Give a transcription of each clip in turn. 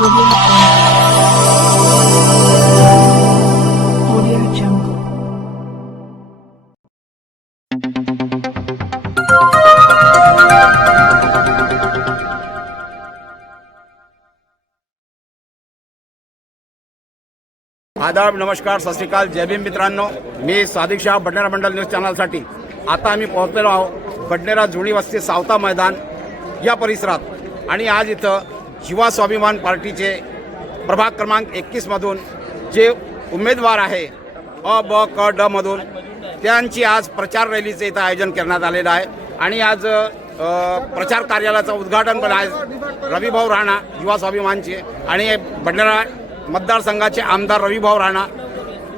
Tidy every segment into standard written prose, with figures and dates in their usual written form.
आदाब, नमस्कार, सत श्री अकाल, जय भीम मित्रांनो. मी सादिक शाह, बडनेरा मंडल न्यूज चॅनलसाठी. आता आम्ही पोहोचलेलो आहोत बडनेरा जुनी वस्ती सावता मैदान या परिसरात. आणि आज इथं युवा स्वाभिमान पार्टीचे प्रभाग क्रमांक 21 मधून जे उमेदवार आहे अ ब क ड मधून त्यांची आज प्रचार रॅलीचे इथं आयोजन करण्यात आलेलं आहे. आणि आज प्रचार कार्यालयाचं उद्घाटन पण आहे रविभाऊ राणा युवा स्वाभिमानचे आणि बडनेरा मतदारसंघाचे आमदार रविभाऊ राणा.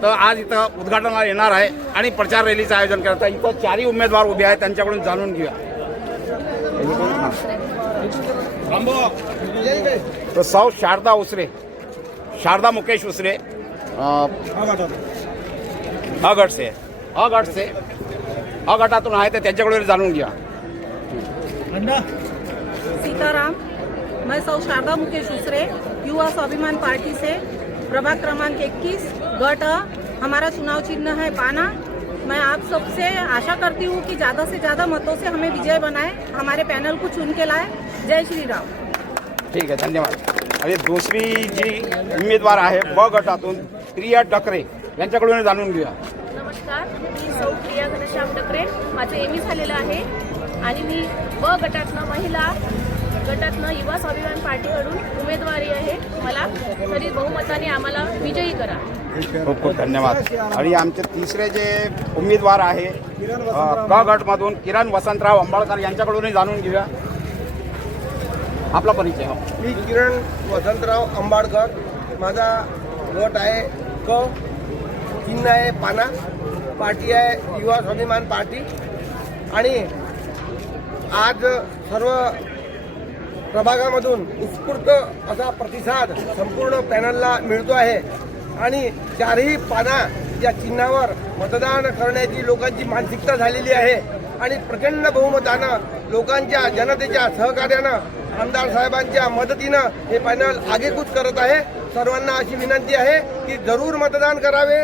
तर आज इथं उद्घाटनाला येणार आहे आणि प्रचार रॅलीचं आयोजन करतात. इथं चारही उमेदवार उभे आहेत, त्यांच्याकडून जाणून घेऊया. तर सौ शारदा उसरे, शारदा मुकेश उसरे अ गटातून आहे, तर त्यांच्याकडून जाणून घ्या. सीताराम, मैं सौ शारदा मुकेश उसरे, युवा स्वाभिमान पार्टी से, प्रभाग क्रमांक 21 गट हमारा चुनाव चिन्ह है पाना. मैं आप सबसे आशा करती हूँ कि ज़्यादा से ज़्यादा मतों से हमें विजय बनाए, हमारे पैनल को चुन के लाए. जय श्री राम. ठीक आहे, धन्यवाद. आणि दुसरी जी उमेदवार आहे ब गटातून प्रिया डकरे, यांच्याकडून जाणून घेऊया. नमस्कार, मी सौ प्रिया घनश्याम डकरे. माझं एमई झालेलं आहे आणि मी ब गटातनं महिला गटातनं युवा स्वाभिमान पार्टीकडून उमेदवारी आहे. मला तरी बहुमताने आम्हाला विजयी करा. खूप खूप धन्यवाद. आणि आमचे तिसरे जे उमेदवार आहे क गटमधून किरण वसंतराव अंबाळकर, यांच्याकडूनही जाणून घेऊया. आपला परिचय. मी किरण वसंतराव अंबाळकर. माझा गट आहे क, चिन्ह आहे पाना, पार्टी आहे युवा स्वाभिमान पार्टी. आणि आज सर्व प्रभागामधून उत्स्फूर्त असा प्रतिसाद संपूर्ण पॅनलला मिळतो आहे. आणि चारही पाना या चिन्हावर मतदान करण्याची लोकांची मानसिकता झालेली आहे. आणि प्रचंड बहुमतानं लोकांच्या जनतेच्या सहकार्यानं आमदार साहेबांच्या मदतीनं हे पॅनल आगेकूच करत आहे. सर्वांना अशी विनंती आहे की जरूर मतदान करावे,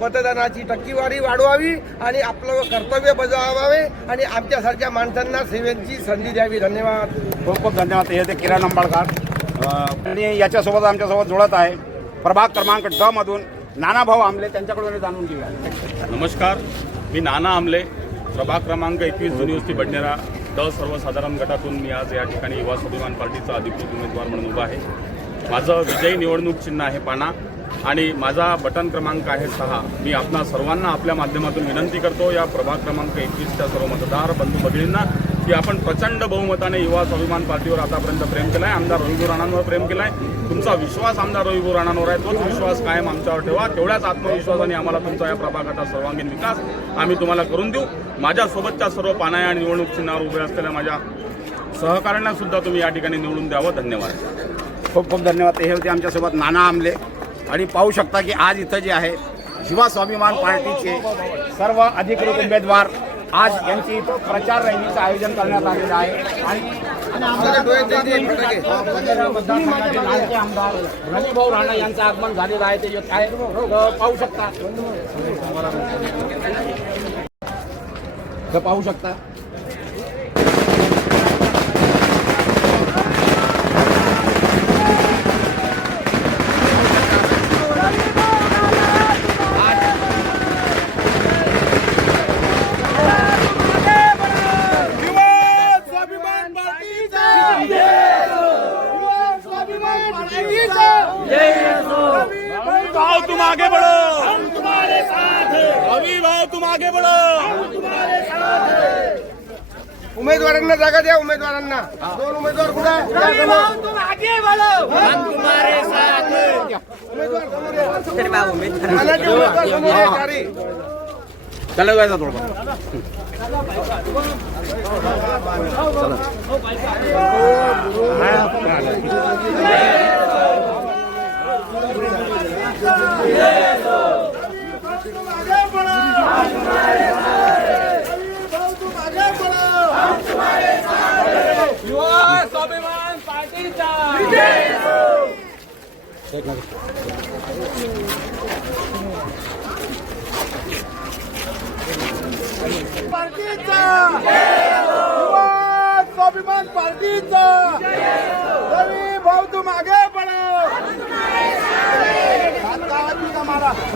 मतदानाची टक्केवारी वाढवावी आणि आपलं कर्तव्य बजावावे आणि आमच्यासारख्या माणसांना सेवेची संधी द्यावी. धन्यवाद. खूप खूप धन्यवाद. हे ते किरण अंबाळकर. आणि याच्यासोबत आमच्यासोबत जुळत आहे प्रभाग क्रमांक ड मधून नानाभाऊ आमले, त्यांच्याकडून जाणून घेऊया. नमस्कार, मी नाना आमले, प्रभाग क्रमांक 21 जुनी वस्ती बडनेरा ड सर्वसाधारण गटातून मी आज या ठिकाणी युवा स्वाभिमान पार्टीचा अधिकृत उमेदवार म्हणून उभा आहे. माझं विजयी निवडणूक चिन्ह आहे पाना आणि माझा बटन क्रमांक आहे 6. मी आपणा सर्वांना आपल्या माध्यमातून विनंती करतो, या प्रभाग क्रमांक 21च्या सर्व मतदार बंधू भगिनींना, की आपण प्रचंड बहुमताने युवा स्वाभिमान पार्टीवर आतापर्यंत प्रेम केला आहे, आमदार रविभाऊ राणांवर प्रेम केला आहे. तुमचा विश्वास आमदार रविभाऊ राणांवर आहे, तोच विश्वास कायम आमच्यावर ठेवा. तेवढ्याच आत्मविश्वासाने आम्हाला तुमचा या प्रभागाचा सर्वांगीण विकास आम्ही तुम्हाला करून देऊ. माझ्यासोबतच्या सर्व पाना आणि निवडणूक चिन्हावर उभे असलेल्या माझ्या सहकाऱ्यांना सुद्धा तुम्ही या ठिकाणी निवडून द्यावं. धन्यवाद. खूप खूप धन्यवाद. हे होते आमच्यासोबत नाना आमले. आणि पाहू शकता की आज इथं जे आहे युवा स्वाभिमान पार्टीचे सर्व अधिकृत उमेदवार आज यांची इथं प्रचार रॅलीचं आयोजन करण्यात आलेलं आहे. आणि लाडके आमदार रविभाऊ राणा यांचं आगमन झालेलं आहे. ते काय पाहू शकता, पाहू शकता. तुम आगे बढ़ो, हम तुम्हारे साथ हैं. रविभाऊ तुम आगे बढ़ो, हम तुम्हारे साथ हैं. उमेदवारांना जागा द्या. उमेदवारांना दोन उमेदवार कुठे आहे? रविभाऊ तुम आगे बढ़ो, हम तुम्हारे साथ हैं. उमेदवार समोर आहे. पानाचे उमेदवार समोर आहे. चारी चला जायचं थोडं. युवा स्वाभिमान पार्टीचा विजय हो. पार्टीचा युवा स्वाभिमान पार्टीचा रवी भाऊ तुम आगे बढ़ो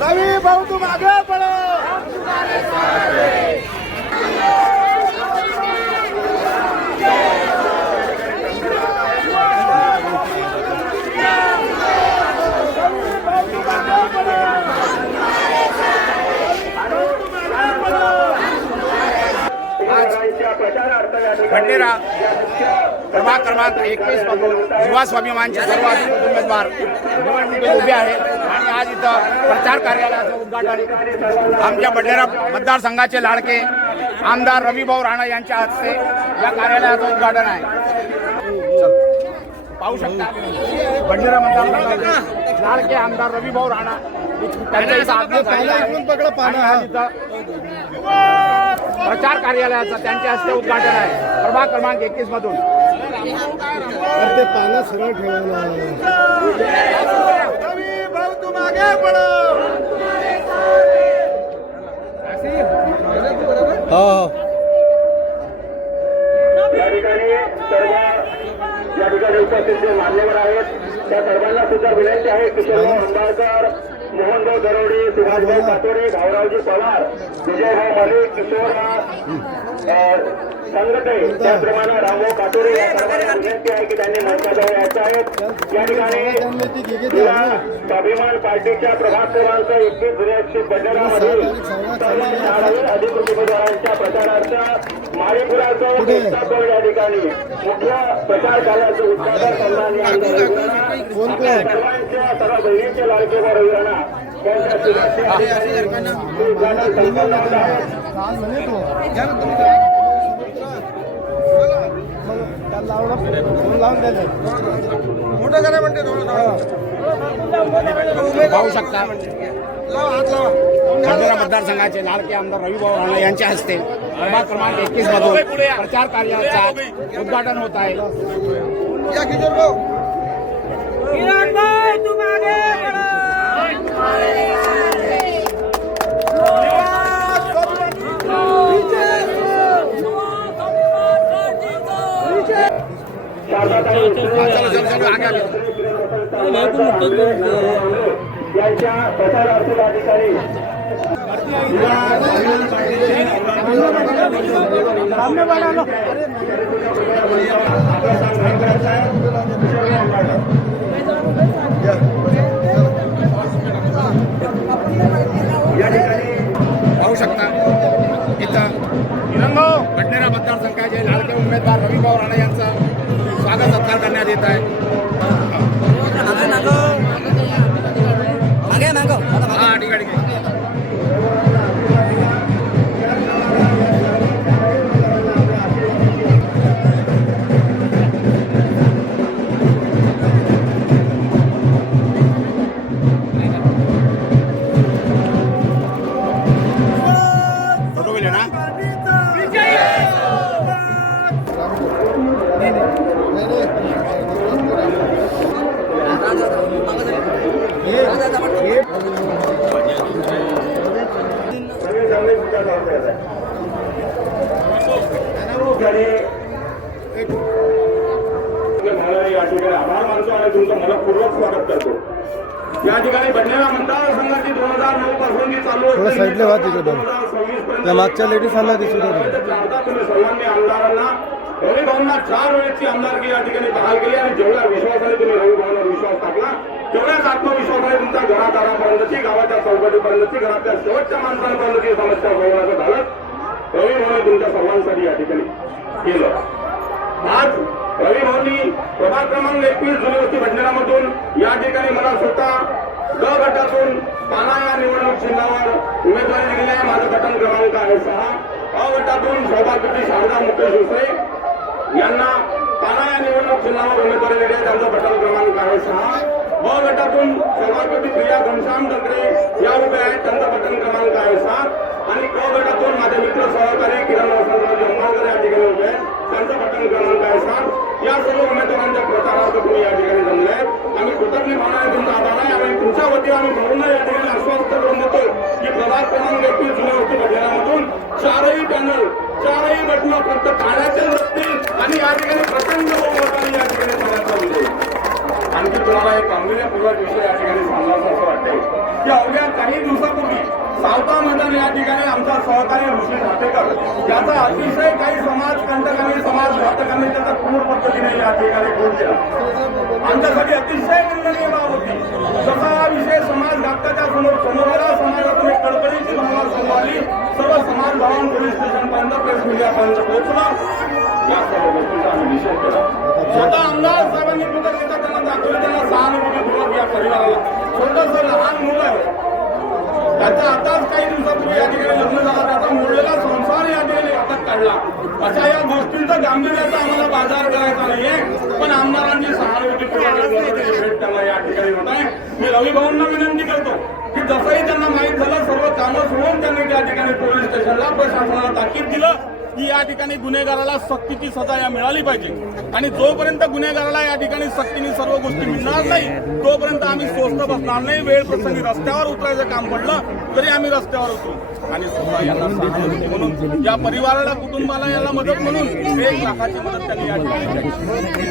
रवी भाऊ तुम आगे बढ़ो भंडेरा प्रभाग क्रमांक 21 मधून युवा स्वाभिमानचे सर्व अधिकृत उमेदवार निवडणुकीत उभे आहेत आणि आज इथं प्रचार कार्यालयाचं उद्घाटन आमच्या भंडेरा मतदारसंघाचे लाडके आमदार रविभाऊ राणा यांच्या हस्ते या कार्यालयाचं उद्घाटन आहे. पाहू शकता भंडेरा मतदारसंघाचे लाडके आमदार रविभाऊ राणा त्यांच्या इथं प्रचार कार्यालयाचं त्यांच्या हस्ते उद्घाटन आहे प्रभाग क्रमांक 21 मधून. ते पानं सरळ ठेवायला या ठिकाणी उपस्थित जे मान्यवर आहेत त्या सर्वांना सुद्धा विनंती आहे किशोरभाऊ अंबाळकर, मोहनभाऊ दरोडे, सुभाषभाऊ कातोडे, भाऊरावजी पवार, विजयभाऊ मलिक, किशोर संघटे, त्याचप्रमाणे रामभाऊ कातोडे या सर्वांना विनंती आहे की त्यांनी मंचाजवळ यायचं आहे. या ठिकाणी स्वाभिमान पार्टीच्या प्रभाग क्रमांक 21 जुन्या बंजारामधील सर्व अधिकृत उमेदवारांच्या प्रचारार्थ माळीपुराचं बेस्तापूर या ठिकाणी मुख्य प्रचार कार्याचं उद्घाटन सन्माननीय आमदार सर्वांच्या सर्व बहिणींचे लाडके व रविराणा यांच्या शुभेच्छा उद्घाटन संपन्न होत आहे. मोठं करा म्हणते पाहू शकता भंडेरा मतदारसंघाचे लाडके आमदार रविभाऊ राणा यांच्या हस्ते प्रभाग क्रमांक 21 मधून प्रचार कार्यालयाचं उद्घाटन होत आहे. या किशोर भाऊ यांच्या प्रचारार्थ या ठिकाणी पाहू शकता इथं भंडेरा मतदारसंघाचे लाडके उमेदवार रविभाऊ राणा यांचा स्वागत सत्कार करण्यात येत आहे. हा ठीक आहे. फोटो गेले ना या ठिकाणी आभार मानतो आणि तुमचं मनपूर्वक स्वागत करतो. या ठिकाणी भंडेरा मतदारसंघाची 2009 पासून जी चालू मागच्या लेडीजांना दिसून तुम्ही सर्वांनी आमदारांना रविभाऊंना 4 वेळेची आमदारकी या ठिकाणी बहाल केली आणि जेवढ्या विश्वासाने तुम्ही रविभाऊंवर विश्वास टाकला तेवढ्याच आत्मविश्वासाने तुमच्या घरादारापर्यंतची गावाच्या चौकटीपर्यंतची घरातल्या शेवटच्या माणसांपर्यंतची समस्या सोडवण्याचं झालं रविभाऊने तुमच्या सर्वांसाठी या ठिकाणी केलं. आज रविभाऊंनी प्रभाग क्रमांक 21 जुनी वस्ती भंडेरामधून या ठिकाणी मला स्वतः ग गटातून पाना या निवडणूक चिन्हावर उमेदवारी दिलेली आहे. माझं बटन क्रमांक आहे 6. अ गटातून सौभाग्यवती शारदा मुकेश उसरे यांना पाना या निवडणूक चिन्हावर उमेदवारी दिली आहे. त्यांचा बटन क्रमांक आहे 6. ब गटातून सौभाग्यवती प्रिया घनश्याम डंगरे या उभे आहेत. त्यांचा बटन क्रमांक आहे 7. आणि क गटातून माझे मित्र सहकारी किरण वसंतरावजी अंबाळकर या ठिकाणी उभे आहेत. त्यांचा बटन क्रमांक आहे 7. या सर्व उमेदवारांच्या प्रचारार्थ तुम्ही या ठिकाणी जमले. आम्ही कृतज्ञ भावनेने तुमचा आभार समाजाच्या वतीने आम्ही भाऊंना या ठिकाणी आश्वस्त करून देतो की प्रभाग क्रमांक 21 जुन्या वस्ती बडनेरामधून चारही पॅनल, चारही बटणं फक्त काढायचे नसतील आणि या ठिकाणी प्रचंड बहुमताने या ठिकाणी सगळ्यांचा विजय. आणखी तुम्हाला एक गांभीर्यपूर्वक विषय या ठिकाणी सांगायचा असं वाटतंय की अवघ्या काही दिवसापूर्वी सावता मैदान या ठिकाणी आमचा सहकारी ऋषी ठाटेकर याचा अतिशय काही समाजकंटकांनी, समाजघातकांनी त्याचा क्रूर पद्धतीने या ठिकाणी खून केला. आमच्यासाठी अतिशय निंदनीय बाब होती. जसा हा विषय समाजघातकाच्या समोर आला, समाजातून एक कळकळीची भावना समोर आली, सर्व समाज भवन पोलीस स्टेशनपर्यंत, प्रेस मीडियापर्यंत पोहोचला. या सर्व गोष्टींचा आम्ही निषेध केला. स्वतः आमदार साहेबांनी कृतज्ञता त्यांना दाखवली, त्यांना सहानुभूतीपूर्वक या परिवाराला. छोटंसं लहान मुलं आहे, त्याचा आताच काही दिवसापूर्वी या ठिकाणी लग्न झाला, त्याचा मुरलेला संसार या ठिकाणी हातात काढला. अशा या गोष्टींचा गांभीर्याचा आम्हाला बाजार करायचा नाहीये, पण आमदारांची सहानुभूतीपूर्वक भेट त्यांना या ठिकाणी होत आहे. मी रवी भाऊंना विनंती करतो की जसंही त्यांना माहीत झालं, सर्व कामं सोडून त्यांनी त्या ठिकाणी पोलीस स्टेशनला प्रशासनाला ताकीद दिलं की या ठिकाणी गुन्हेगाराला सक्तीची सजा या मिळाली पाहिजे. आणि जोपर्यंत गुन्हेगाराला या ठिकाणी सक्तीने सर्व गोष्टी मिळणार नाही, तोपर्यंत आम्ही स्वस्थ बसणार नाही. वेळ प्रसंगी रस्त्यावर उतरायचं काम पडलं तरी आम्ही रस्त्यावर उतरू. आणि स्वतः यांना सहानुभूती म्हणून, या परिवाराला, कुटुंबाला याला मदत म्हणून 1 लाखाची मदत त्यांनी या ठिकाणी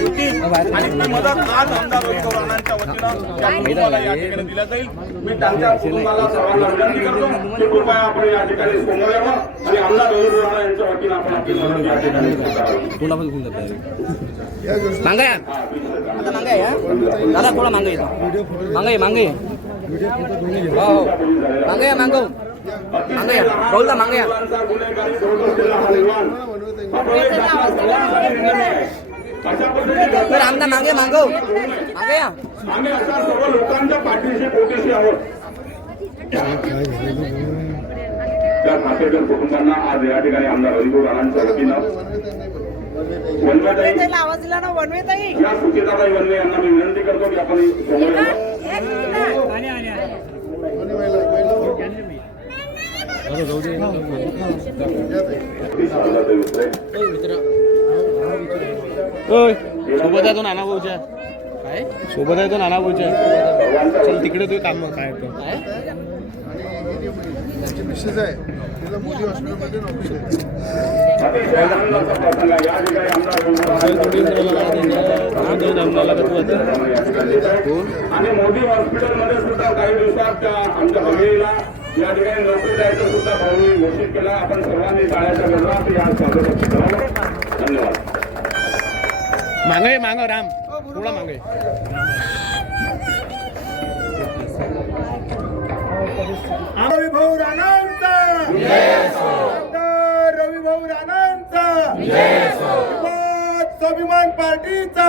होती. आणि ती मदत आज आमदार रवी भाऊ राणांच्या वतीनं या कुटुंबाला या ठिकाणी दिल्या जाईल. मी त्यांच्या कुटुंबाला सर्वांना विनंती करतो की कृपया आपण या ठिकाणी समोर यावं आणि आमदार रवी भाऊ राणा यांच्या वतीनं आपण आपली मदत या ठिकाणी मांगा आता मांगा या दादा थोडा मांगा येतो मांगा ये हो मांगा या मांगो मांगा या बोलता मांगा या आमदा मांगे मांगो मांगा या आम्ही अशा सर्व लोकांच्या पाठीशी पोटीशी आहोत. त्या खातेदार कुटुंबांना आज या ठिकाणी आमदार रवी राणांच्या वतीनं आवाज दिला ना वनवेताई. या सुचेताबाई वनवे यांना मी विनंती करतो की आपण समोर सोबत आहे तो नाना भाऊच्या काय सोबत आहे तो नाना भाऊच्या चल तिकडे तू काम काय विशेष आहे तिला मोदी हॉस्पिटलमध्ये नोकरी आणि मोदी हॉस्पिटलमध्ये सुद्धा काही दिवसात त्या आमच्या भगिनीला या ठिकाणी नोकरी द्यायचं सुद्धा भाऊनी घोषित केलं. आपण सर्वांनी टाळ्याच्या गजरात या स्वागताची करावं. धन्यवाद. मांगे मांगो राम थोडा मांगे रवी भाऊ राणांचा रवी भाऊ राणांचा स्वाभिमान पार्टीचा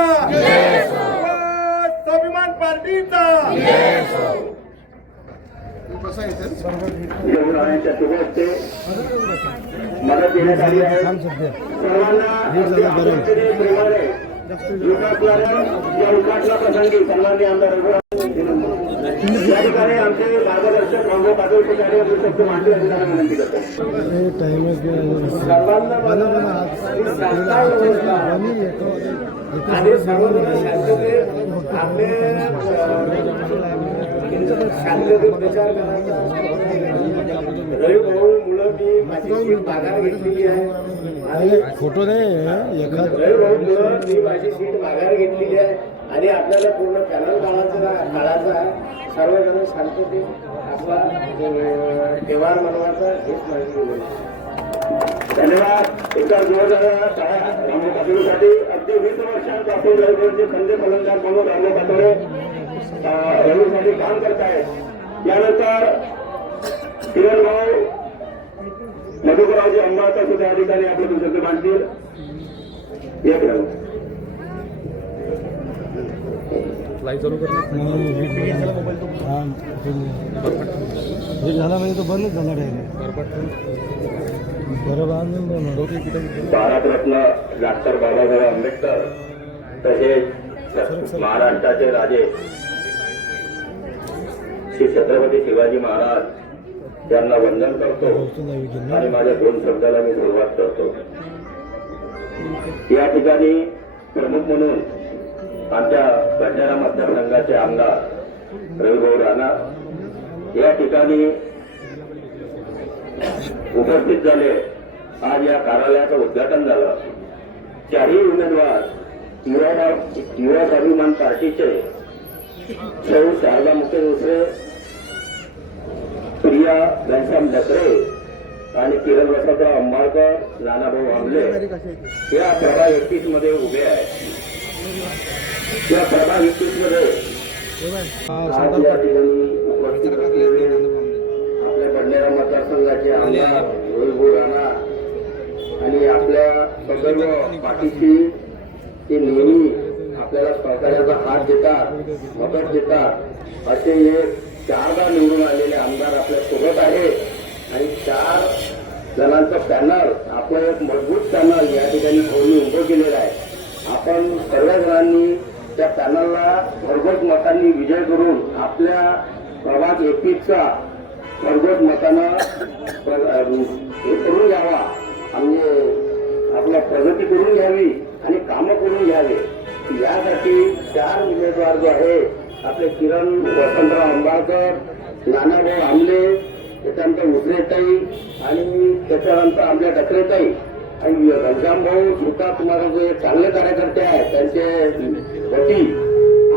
स्वाभिमान पार्टीचा राणांच्या शुभेच्छे मदत देण्यात आली आहे. सर्वांना या उद्घाटना प्रसंगी सन्माननीय आमदार या ठिकाणी आमचे मार्गदर्शक भाऊ पाटील कार्य शब्द मांडले असल्याने विनंती करतो. आणि सर्वजण शांततेत प्रचार करायचा. रवी भाऊ मुलं मी माझी माघार घेतलेली आहे आणि फोटो नाही एखाद रवी भाऊ मुलं मी माझी सीट माघार घेतलेली आहे आणि आपल्याला पूर्ण पॅनल काढायचा आहे. सर्वजण शांततेत आपला व्यवहार बनवायचा हेच माझी धन्यवाद. एका जोरदार साठी अगदी 20 वर्षांपासून रविभाऊचे खंदे फलंदाज म्हणून रामभाऊ पातोडे रवीसाठी काम करतायत. यानंतर किरण भाऊ मधुकररावजी अंबाळकर सुद्धा या ठिकाणी आपले पुस्तक मांडतील. या किरण झाला म्हणजे तो बंदच झाला भारतरत्न डॉक्टर बाबासाहेब आंबेडकर तसेच महाराष्ट्राचे राजे श्री छत्रपती शिवाजी महाराज यांना वंदन करतो आणि माझ्या 2 शब्दाला मी सुरुवात करतो. या ठिकाणी प्रमुख म्हणून आमच्या भंडारा मतदारसंघाचे आमदार रविभाऊ राणा या ठिकाणी उपस्थित झाले. आज या कार्यालयाचं उद्घाटन झालं. चारही उमेदवार युवा स्वाभिमान पार्टीचे सौ शारदा मुके दुसरे, प्रिया घनश्याम डकरे आणि किरण वसंतराव अंबाळकर, नानाभाऊ आमले या प्रभाग 31 मध्ये उभे आहेत. या प्रभाग 31 मध्ये आज या ठिकाणी उपस्थित असलेले आपल्या बडनेरा मतदारसंघाचे आमदार रविभाऊ राणा आणि आपल्या सर्व पाठीशी ते नेहमी आपल्याला सहकार्याचा हात देतात, मदत देतात असे एक 4दा निवडून आलेले आमदार आपल्या सोबत आहे. आणि 4 जणांचं पॅनल आपलं एक मजबूत पॅनल या ठिकाणी भाऊंनी उभं केलेलं आहे. आपण सर्व जणांनी त्या पॅनलला भरघोस मतांनी विजय करून आपल्या प्रभाग 31चा भरघोस मतानं हे करून घ्यावा, म्हणजे आपला प्रगती करून घ्यावी आणि कामं करून घ्यावे. यासाठी 4 उमेदवार जो आहे आपले किरण वसंतराव अंबाळकर, नानाभाऊ आमले, त्याच्यानंतर उजरेताई आणि त्याच्यानंतर आपल्या डकरेताई आणि घनश्याम भाऊ सुद्धा तुम्हाला जे चांगले कार्यकर्ते आहेत त्यांचे वती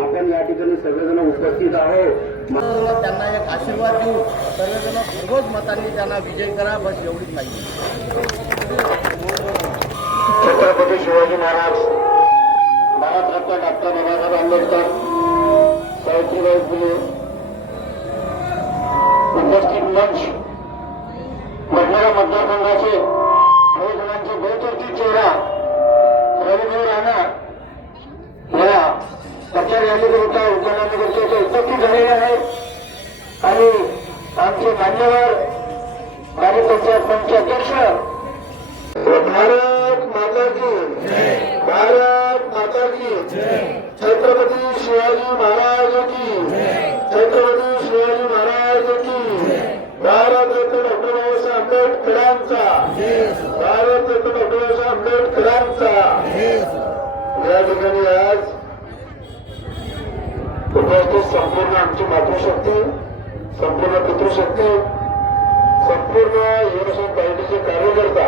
आपण या ठिकाणी सगळेजण उपस्थित आहोत. त्यांना एक आशीर्वाद देऊ, सर्वजण भरघोस मतांनी त्यांना विजय करा, बस एवढीच पाहिजे. छत्रपती शिवाजी महाराज, भारतरत्न डॉक्टर बाबासाहेब आंबेडकर, सावित्रीबाई फुले उपस्थित मंच, बडनेरा मतदारसंघाचे काही जणांचे बहुचर्चित चेहरा रविभाऊ राणा या प्रचार रॅलीकरिता उद्यानानगरचे उपस्थित झालेले आहेत. आणि आमचे मान्यवर ग्रामपंचायत मंच अध्यक्ष भारत माता की, भारत माता की, छत्रपती शिवाजी महाराज की, छत्रपती शिवाजी महाराज की, भारतरत्न डॉक्टर बाबासाहेब आंबेडकरांचा, भारतरत्न डॉक्टर बाबासाहेब आंबेडकरांचा. या ठिकाणी आज उपस्थित संपूर्ण आमची मातृशक्ती, संपूर्ण पितृशक्ती, संपूर्ण युवसेना पार्टीचे कार्यकर्ता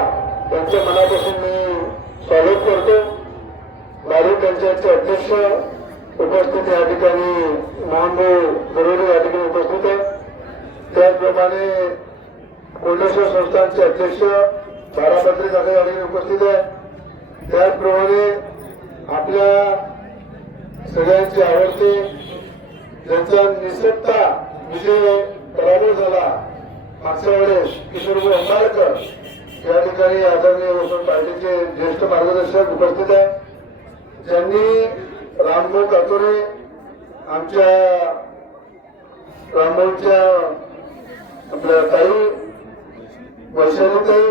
त्यांच्या मनापासून मी स्वागत करतो. बारी पंचायतचे अध्यक्ष उपस्थित या ठिकाणी मोहनभाऊ दरोडे या ठिकाणी उपस्थित आहेत. त्याचप्रमाणे कोल्हेश्वर संस्थानचे अध्यक्ष बारापत्री काका या ठिकाणी उपस्थित आहे. त्याचप्रमाणे आपल्या सगळ्यांचे आवडते ज्यांचा निसटता विजय पराभव झाला मागच्या वेळेस किशोरभाऊ अंबाळकर या ठिकाणी आदरणीय वसंत पार्टीचे ज्येष्ठ मार्गदर्शक उपस्थित आहेत. ज्यांनी रामभाऊ कातोरे आमच्या रामभाऊच्या आपल्या ताई वैशालीताई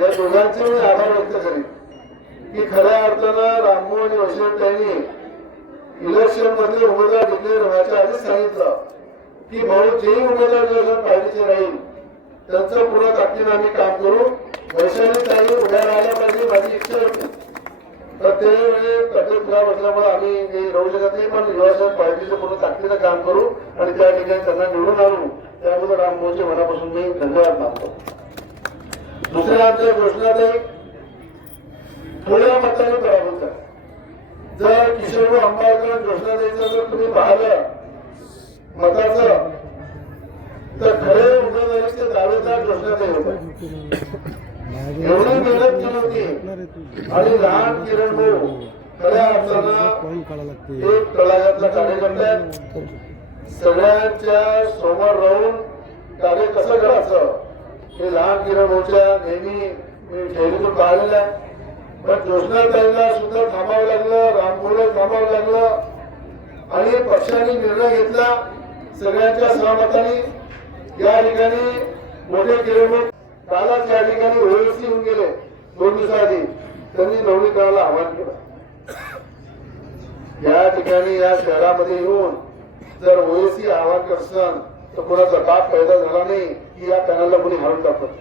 या दोघांचे मी आभार व्यक्त करेन की खऱ्या अर्थानं रामभाऊ आणि वैशालीताईंनी इलेक्शन मध्ये उमेदवार डिक्लेअर व्हायच्या आधीच सांगितलं की भाऊ जे उमेदवार वसंत पार्टीचे राहील त्यांचं पूर्ण ताकदीनं आम्ही काम करू. वैशालीताई उभ्या राहायला पाहिजे माझी इच्छा होती. तर ते वेळी तब्येत खराब असल्यामुळे आम्ही राहू शकत नाही, पण युवासेना पार्टीचं पूर्ण ताकदीनं काम करू आणि त्या ठिकाणी त्यांना निवडून आणू. त्यामुळे रामभाऊचे मनापासून मी धन्यवाद मानतो. दुसऱ्या आमच्या घोषणातही थोड्या मताने पराभूत आहे. जर किशोरभाऊ अंबाळकर घोषणा द्यायचं जर तुम्ही पाहिलं मताचं तर खरे उमेदवारीचे दावेदार घोषणात होते. एवढी मेहनत केली होती आणि लहान किरण भाऊ खऱ्या अर्थानं एक तळागातला कार्यकर्ता आहे. सगळ्यांच्या समोर राहून कार्य कसं करायचं हे लहान किरण भाऊच्या नेहमी मी शैलीतून पाहिलेलं आहे. पण जोशनाताईंना सुद्धा थांबावं लागलं, रामभाऊला थांबावं लागलं आणि पक्षाने निर्णय घेतला सगळ्यांच्या सहमताने. या ठिकाणी मोठे किरण कालच या ठिकाणी ओएसी होऊन गेले 2 दिवसाआधी. त्यांनी नवनीकरणाला आवाहन केलं. या ठिकाणी या शहरामध्ये येऊन जर ओएसी आवाहन करत असाल तर कोणाचा बाप पैदा झाला नाही की या पॅनलला कोणी हारून टाकत.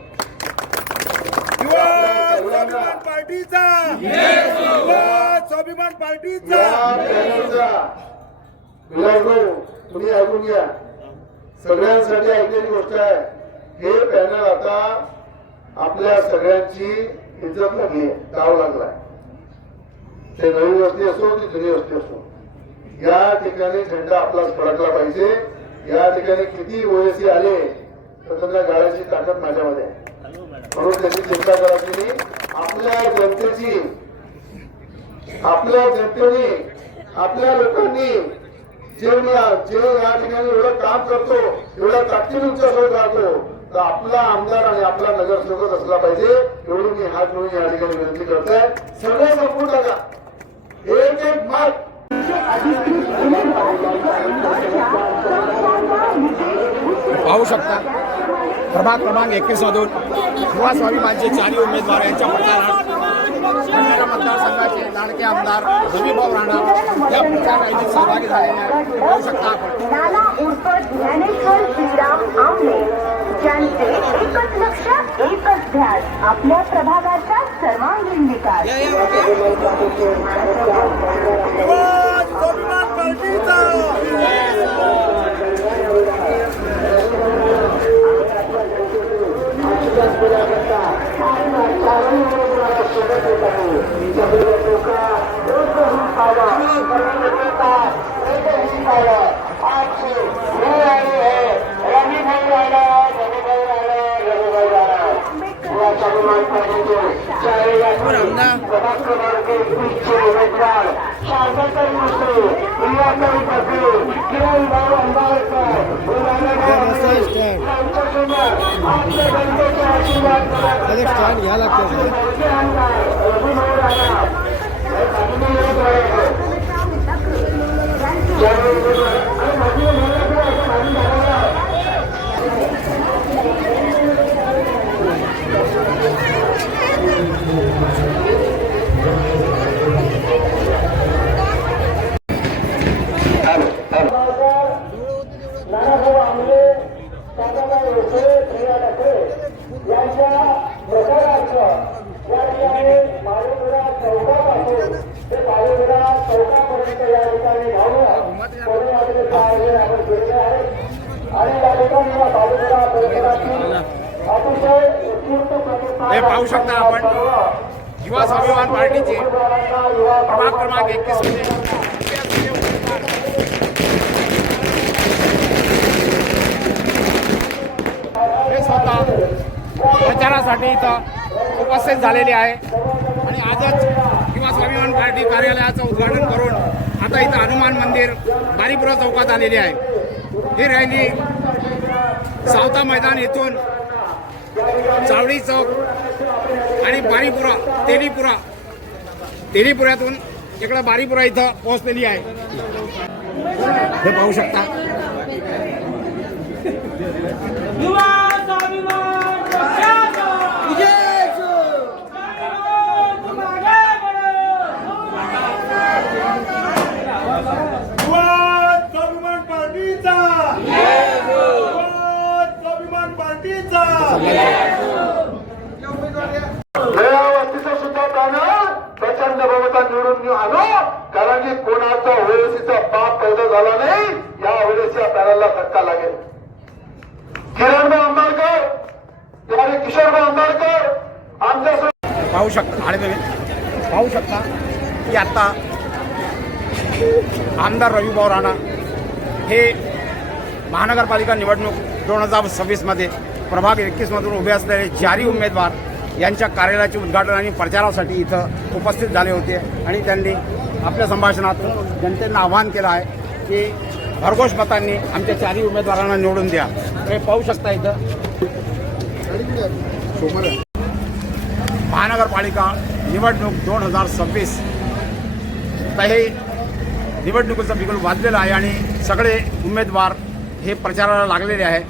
पार्टीचा स्वाभिमान पार्टीचा विलासभाऊ तुम्ही ऐकून घ्या, सगळ्यांसाठी ऐकलेली गोष्ट आहे. हे पॅनल आता आपल्या सगळ्यांची इज्जत लागली, गाव लागलाय. ते नवी वस्ती असो ती जुनी वस्ती असो, या ठिकाणी झेंडा आपलाच फडकला पाहिजे. या ठिकाणी किती ओएसी आले तर त्यांना गाड्याची ताकद माझ्यामध्ये आहे. म्हणून त्याची चिंता करायची नाही. आपल्या जनतेची, आपल्या जनतेने, आपल्या लोकांनी जे या ठिकाणी एवढं काम करतो, एवढ्या ताकदीने उंचासोबत राहतो, तर आपला आमदार आणि आपला नगरसेवक असला पाहिजे. एवढी मी हात जोडून या ठिकाणी विनंती करतोय. सगळे संपूर्ण टाका, एक एक मात. पाहू शकता प्रभाग क्रमांक 21 मधून युवा स्वाभिमानचे 4 उमेदवार यांच्या प्रचारात भंडारा मतदारसंघाचे लाडके आमदार रविभाऊ राणा या प्रचार रॅलीत सहभागी झालेले आहेत. पाहू शकता आपण नाना उर्फ ज्ञानेश्वर श्रीराम आमले ज्यांचे एकच लक्ष एकच ध्यास आपल्या प्रभागाचा सर्वांगीण विकास. हे पाहू शकता आपण युवा स्वाभिमान पार्टीचे प्रभाग क्रमांक 21 हे स्वतः प्रचारासाठी इथं उपस्थित झालेले आहे. आणि आजच युवा स्वाभिमान पार्टी कार्यालयाचं उद्घाटन करून आता इथं हनुमान मंदिर बारीपुरा चौकात आलेली आहे. ही रॅली सावता मैदान येथून चावडी चौक आणि बारीपुरा तेलीपुरातून इकडं बारीपुरा इथं पोहोचलेली आहे. हे पाहू शकता सुद्धा पॅनल प्रचंड बहुमतात निवडून आलो, कारण की कोणाचा ओवेसीचा बाप पैदा झाला नाही. या ओवेसीच्या पॅनलला धक्का लागेल. किरणभाऊ आंबाडकर, त्याने किशोरभाऊ आंबाडकर आमच्या पाहू शकता आणि पाहू शकता की आता आमदार रविभाऊ राणा हे महानगरपालिका निवडणूक 2026 मध्ये प्रभाग 21 मधून उभे असलेले 4 उमेदवार यांच्या कार्यालयाचे उद्घाटन आणि प्रचारासाठी इथं उपस्थित झाले होते. आणि त्यांनी आपल्या संभाषणातून जनतेनं आवाहन केलं आहे की भरघोष मतांनी आमच्या 4 उमेदवारांना निवडून द्या. हे पाहू शकता इथं महानगरपालिका निवडणूक 2026 हे निवडणुकीचं बिगुल वाजलेलं आहे आणि सगळे उमेदवार हे प्रचाराला लागलेले आहे.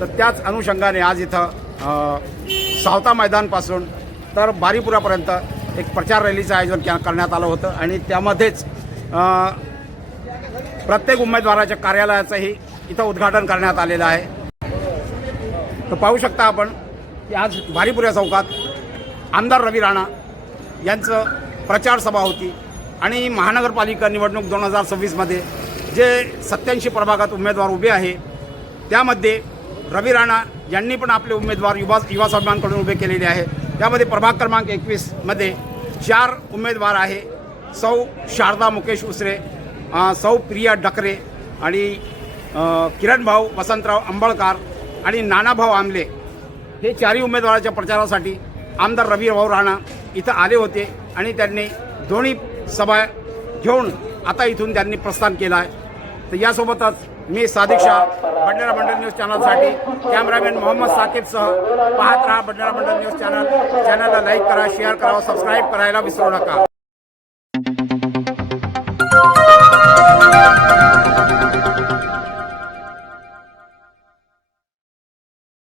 तर त्याच अनुषंगाने आज इथं सावता मैदानपासून तर बारीपुरापर्यंत एक प्रचार रॅलीचं आयोजन करण्यात आलं होतं. आणि त्यामध्येच प्रत्येक उमेदवाराच्या कार्यालयाचंही इथं उद्घाटन करण्यात आलेलं आहे. तर पाहू शकता आपण की आज बारीपुरा चौकात आमदार रवी राणा यांचं प्रचार सभा होती. आणि महानगरपालिका निवडणूक 2026 मध्ये जे 87 प्रभागात उमेदवार उभे आहे त्यामध्ये रवी राणा यांनी पण आपले उमेदवार युवा स्वाभिमानकडून उभे केलेले आहे. त्यामध्ये प्रभाग क्रमांक 21मध्ये 4 उमेदवार आहे. सौ शारदा मुकेश उसरे, सौ प्रिया डकरे आणि किरण भाऊ वसंतराव अंबळकर आणि नानाभाऊ आमले हे 4ही उमेदवाराच्या प्रचारासाठी आमदार रवी भाऊ राणा इथं आले होते आणि त्यांनी दोन्ही सभा घेऊन आता इथून त्यांनी प्रस्थान केलं आहे. तर यासोबतच मी सादिक शाह, बडनेरा मंडल न्यूज चॅनलसाठी कॅमेरामॅन मोहम्मद साकिबसह पाहत रहा बडनेरा मंडल न्यूज चॅनलला लाईक करा, शेअर करा, सबस्क्राईब करायला विसरू नका.